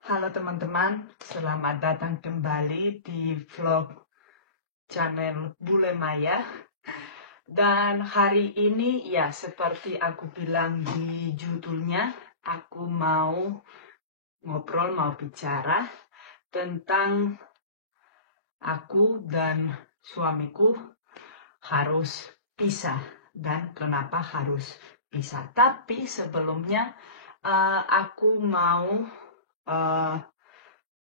Halo teman-teman, selamat datang kembali di vlog channel Bule Maya. Dan hari ini ya seperti aku bilang di judulnya, aku mau ngobrol, mau bicara tentang aku dan suamiku harus pisah dan kenapa harus pisah. Tapi sebelumnya aku mau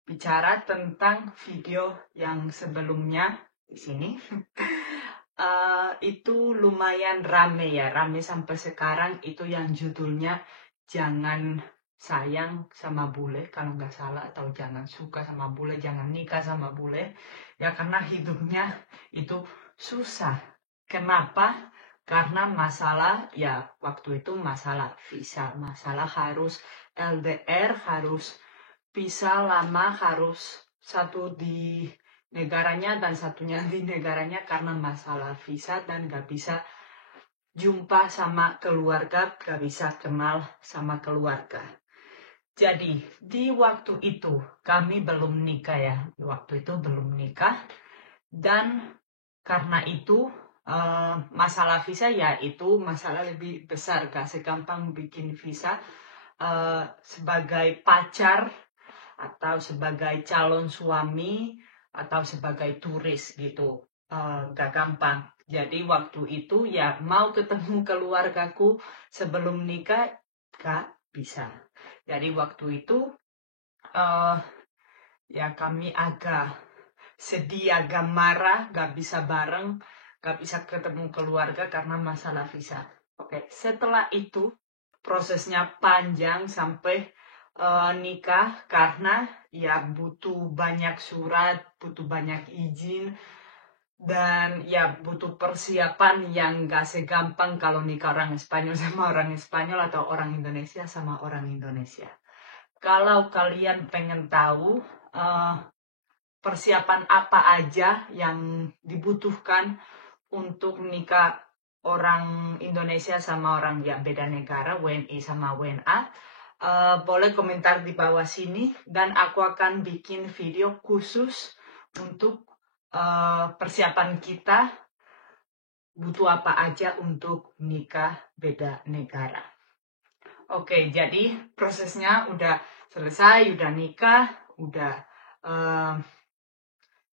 bicara tentang video yang sebelumnya di sini. Itu lumayan rame ya, rame sampai sekarang. Itu yang judulnya jangan sayang sama bule kalau nggak salah, atau jangan suka sama bule, jangan nikah sama bule ya, karena hidupnya itu susah. Kenapa? Karena masalah ya waktu itu masalah visa, masalah harus LDR, harus pisah lama, harus satu di negaranya dan satunya di negaranya karena masalah visa, dan gak bisa jumpa sama keluarga, gak bisa kenal sama keluarga. Jadi di waktu itu kami belum nikah ya, waktu itu belum nikah, dan karena itu masalah visa ya itu masalah lebih besar, gak segampang bikin visa sebagai pacar atau sebagai calon suami atau sebagai turis gitu, gak gampang. Jadi waktu itu ya mau ketemu keluargaku sebelum nikah gak bisa. Jadi waktu itu ya kami agak sedih, agak marah, gak bisa bareng, gak bisa ketemu keluarga karena masalah visa. Oke, setelah itu prosesnya panjang sampai nikah, karena ya butuh banyak surat, butuh banyak izin, dan ya butuh persiapan yang gak segampang kalau nikah orang Spanyol sama orang Spanyol atau orang Indonesia sama orang Indonesia. Kalau kalian pengen tahu persiapan apa aja yang dibutuhkan untuk nikah orang Indonesia sama orang ya beda negara, WNI sama WNA, boleh komentar di bawah sini, dan aku akan bikin video khusus untuk persiapan kita butuh apa aja untuk nikah beda negara. Oke, jadi prosesnya udah selesai, udah nikah, udah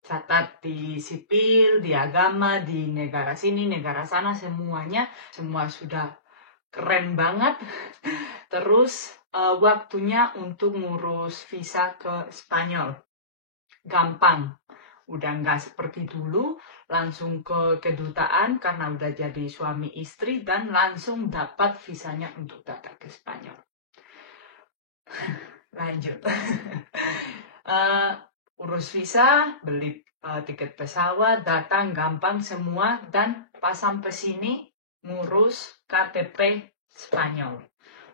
catat di sipil, di agama, di negara sini, negara sana, semuanya, semua sudah keren banget. Terus waktunya untuk ngurus visa ke Spanyol. Gampang. Udah nggak seperti dulu, langsung ke kedutaan karena udah jadi suami istri dan langsung dapat visanya untuk datang ke Spanyol. Lanjut. Urus visa, beli tiket pesawat, datang gampang semua, dan pas sampai sini ngurus KTP Spanyol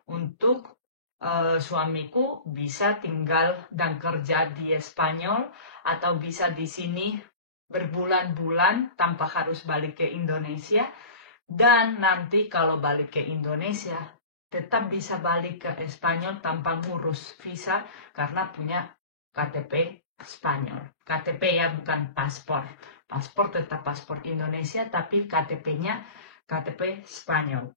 untuk suamiku bisa tinggal dan kerja di Spanyol atau bisa di sini berbulan-bulan tanpa harus balik ke Indonesia, dan nanti kalau balik ke Indonesia tetap bisa balik ke Spanyol tanpa ngurus visa karena punya KTP Spanyol. KTP ya, bukan paspor. Paspor tetap paspor Indonesia, tapi KTP-nya KTP Spanyol.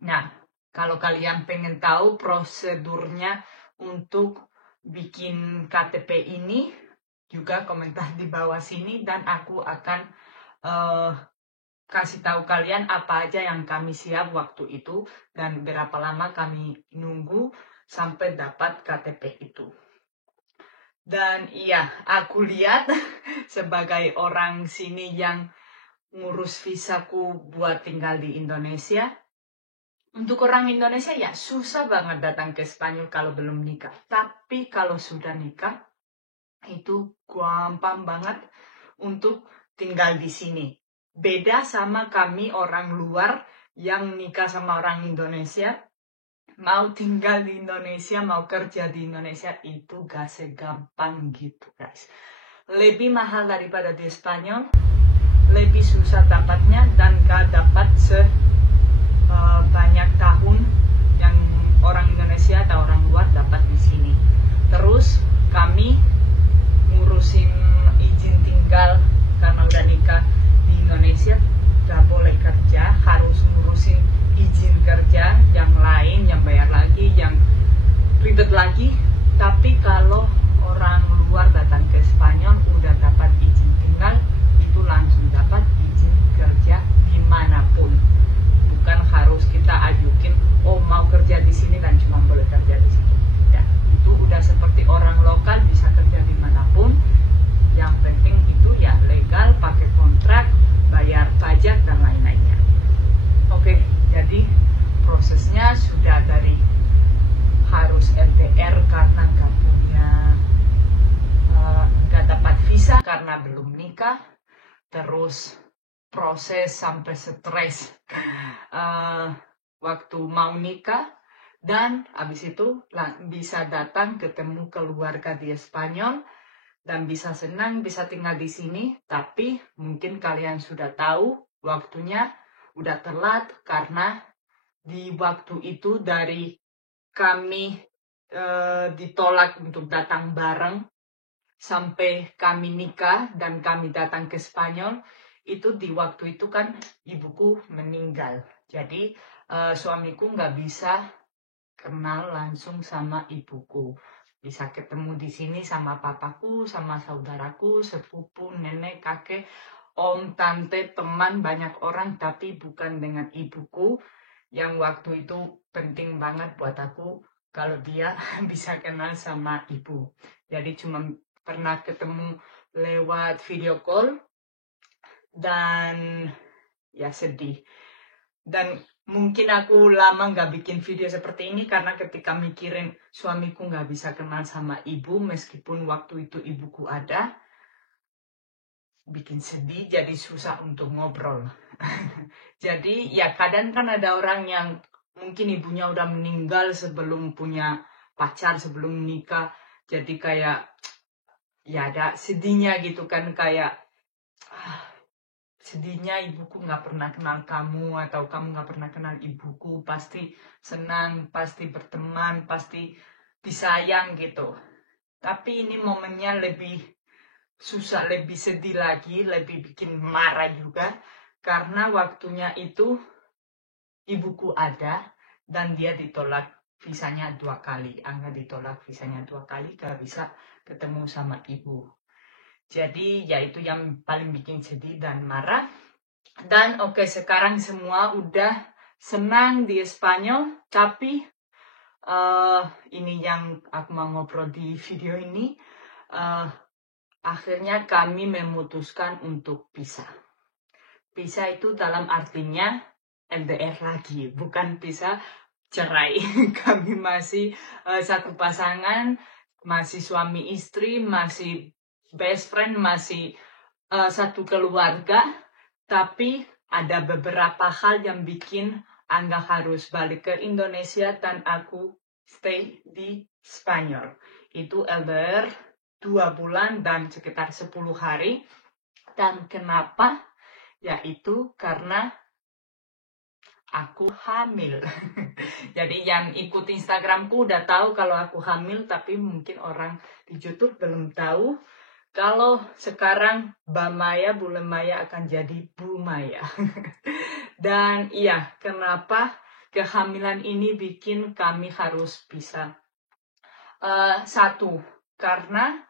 Nah, kalau kalian pengen tahu prosedurnya untuk bikin KTP ini, juga komentar di bawah sini, dan aku akan kasih tahu kalian apa aja yang kami siap waktu itu dan berapa lama kami nunggu sampai dapat KTP itu. Dan iya, aku lihat sebagai orang sini yang ngurus visaku buat tinggal di Indonesia, untuk orang Indonesia ya susah banget datang ke Spanyol kalau belum nikah. Tapi kalau sudah nikah, itu gampang banget untuk tinggal di sini. Beda sama kami orang luar yang nikah sama orang Indonesia, mau tinggal di Indonesia, mau kerja di Indonesia, itu gak segampang gitu guys. Lebih mahal daripada di Spanyol, lebih susah dapatnya, dan gak dapat banyak tahun yang orang Indonesia atau orang luar dapat di sini. Terus lagi. Tapi kalau orang luar datang ke Spanyol udah dapat izin tinggal, itu langsung dapat izin kerja dimanapun. Bukan harus kita ajukin, oh mau kerja di sini dan cuma boleh kerja di sini. Tidak, itu udah seperti orang lokal, bisa kerja dimanapun. Yang penting itu ya legal, pakai kontrak, bayar pajak dan lain-lainnya. Oke, jadi prosesnya sudah dari harus LDR karena nggak dapat visa karena belum nikah, terus proses sampai stres waktu mau nikah, dan habis itu bisa datang ketemu keluarga di Spanyol dan bisa senang bisa tinggal di sini. Tapi mungkin kalian sudah tahu waktunya udah telat karena di waktu itu dari kami ditolak untuk datang bareng sampai kami nikah dan kami datang ke Spanyol, itu di waktu itu kan ibuku meninggal. Jadi suamiku nggak bisa kenal langsung sama ibuku. Bisa ketemu di sini sama papaku, sama saudaraku, sepupu, nenek, kakek, om, tante, teman, banyak orang, tapi bukan dengan ibuku. Yang waktu itu penting banget buat aku kalau dia bisa kenal sama ibu. Jadi cuma pernah ketemu lewat video call dan ya sedih. Dan mungkin aku lama nggak bikin video seperti ini karena ketika mikirin suamiku nggak bisa kenal sama ibu meskipun waktu itu ibuku ada, bikin sedih, jadi susah untuk ngobrol. Jadi ya kadang kan ada orang yang mungkin ibunya udah meninggal sebelum punya pacar, sebelum nikah. Jadi kayak ya ada sedihnya gitu kan, kayak sedihnya ibuku nggak pernah kenal kamu atau kamu nggak pernah kenal ibuku. Pasti senang, pasti berteman, pasti disayang gitu. Tapi ini momennya lebih susah, lebih sedih lagi, lebih bikin marah juga. Karena waktunya itu ibuku ada dan dia ditolak visanya 2 kali. Angga ditolak visanya 2 kali, gak bisa ketemu sama ibu. Jadi ya itu yang paling bikin sedih dan marah. Dan oke, sekarang semua udah senang di Spanyol. Tapi ini yang aku mau ngobrol di video ini. Akhirnya kami memutuskan untuk pisah. Pisah itu dalam artinya LDR lagi, bukan pisah cerai. Kami masih satu pasangan, masih suami istri, masih best friend, masih satu keluarga. Tapi ada beberapa hal yang bikin Angga harus balik ke Indonesia dan aku stay di Spanyol. Itu LDR 2 bulan dan sekitar 10 hari. Dan kenapa? Yaitu karena aku hamil. Jadi yang ikut Instagramku udah tahu kalau aku hamil, tapi mungkin orang di YouTube belum tahu kalau sekarang Mbak Maya, Bulan Maya akan jadi Bu Maya. Dan iya, kenapa kehamilan ini bikin kami harus pisah? Satu, karena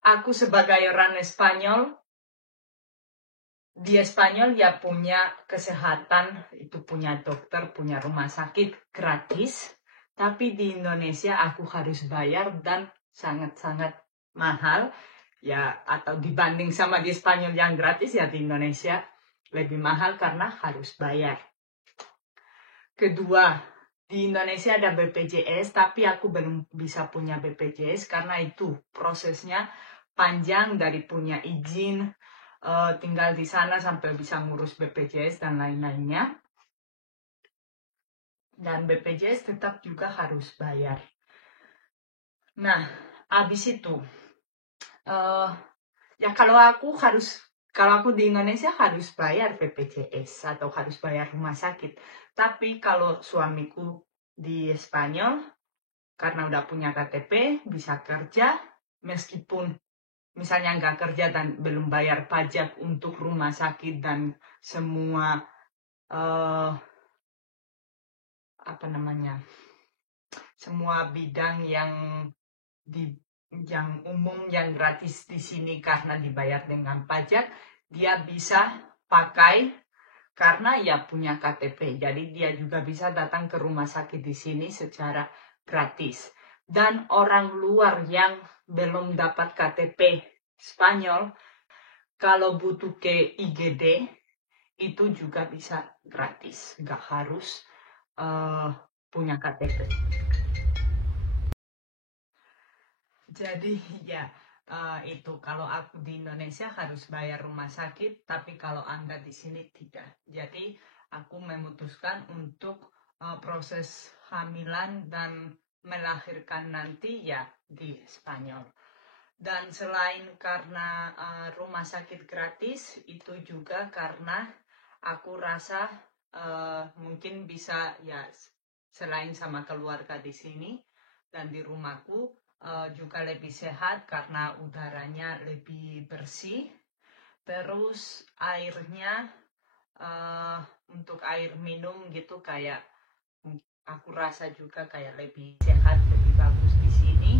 aku sebagai orang Spanyol, di Spanyol ya punya kesehatan, itu punya dokter, punya rumah sakit gratis. Tapi di Indonesia aku harus bayar dan sangat-sangat mahal. Ya, atau dibanding sama di Spanyol yang gratis, ya di Indonesia lebih mahal karena harus bayar. Kedua, di Indonesia ada BPJS, tapi aku belum bisa punya BPJS karena itu prosesnya panjang, dari punya izin, tinggal di sana sampai bisa ngurus BPJS dan lain-lainnya. Dan BPJS tetap juga harus bayar. Nah, abis itu, ya kalau aku di Indonesia harus bayar BPJS atau harus bayar rumah sakit. Tapi kalau suamiku di Spanyol, karena udah punya KTP, bisa kerja, meskipun misalnya nggak kerja dan belum bayar pajak untuk rumah sakit dan semua semua bidang yang umum, yang gratis di sini karena dibayar dengan pajak, dia bisa pakai karena ya punya KTP. Jadi dia juga bisa datang ke rumah sakit di sini secara gratis. Dan orang luar yang belum dapat KTP Spanyol, kalau butuh ke IGD, itu juga bisa gratis. Nggak harus punya KTP. Jadi ya itu kalau aku di Indonesia harus bayar rumah sakit, tapi kalau Anda di sini tidak. Jadi aku memutuskan untuk proses hamilan dan melahirkan nanti ya di Spanyol. Dan selain karena rumah sakit gratis, itu juga karena aku rasa mungkin bisa ya selain sama keluarga di sini dan di rumahku juga lebih sehat karena udaranya lebih bersih. Terus airnya untuk air minum gitu kayak aku rasa juga kayak lebih sehat, lebih bagus di sini.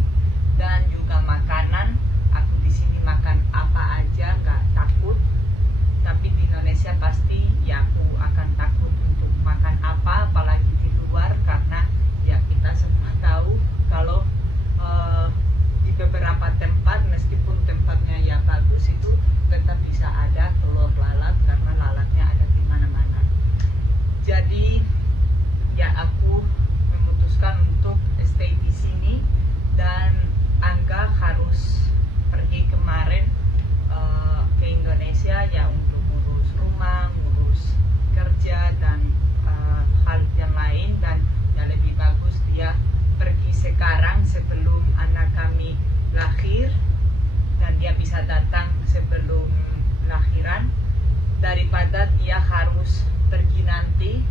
Dan juga makanan, aku di sini makan apa aja nggak takut. Tapi di Indonesia pasti ya aku akan takut untuk makan apa, apalagi di luar karena ya kita semua tahu kalau di beberapa tempat meskipun tempatnya ya bagus itu tetap bisa ada telur lalat karena lalatnya ada di mana-mana. Jadi ya aku memutuskan untuk stay di sini dan Angga harus pergi kemarin ke Indonesia ya untuk ngurus rumah, ngurus kerja dan hal yang lain, dan ya lebih bagus dia pergi sekarang sebelum anak kami lahir dan dia bisa datang sebelum lahiran daripada dia harus pergi nanti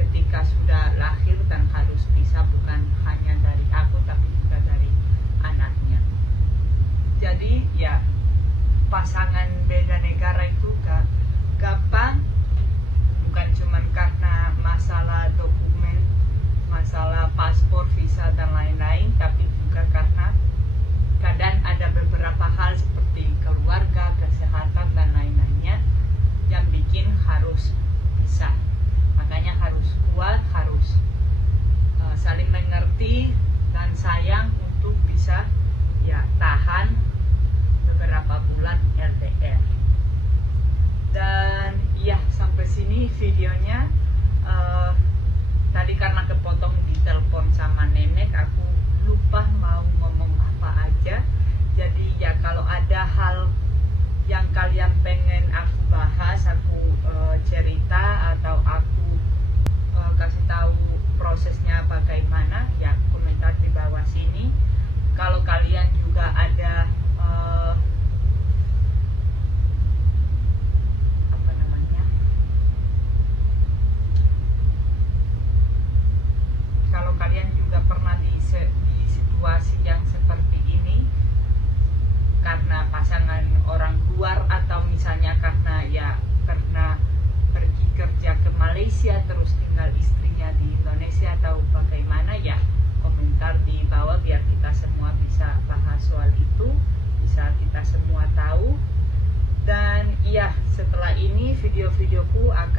ketika sudah lahir dan harus bisa bukan hanya dari aku tapi juga dari anaknya. Jadi ya pasangan beda negara itu gampang, bukan cuma karena masalah dokumen, masalah paspor, visa dan lain-lain, tapi juga karena kadang ada beberapa hal seperti keluarga, kesehatan dan lain-lainnya yang bikin harus bisa. Makanya harus kuat, harus saling mengerti dan sayang untuk bisa ya tahan beberapa bulan LDR. Dan ya sampai sini videonya. Tadi karena kepotong di telepon sama nenek, aku lupa mau ngomong apa aja. Jadi ya kalau ada hal yang kalian pengen aku bahas, aku cerita atau aku kasih tahu prosesnya bagaimana, ya komentar di bawah sini. Kalau kalian juga ada kalau kalian juga pernah di situasi yang seperti ini karena pasangan orang luar atau misalnya karena pergi kerja ke Malaysia terus tinggal istrinya di Indonesia atau bagaimana, ya komentar di bawah biar kita semua bisa bahas soal itu, bisa kita semua tahu. Dan ya setelah ini video-videoku akan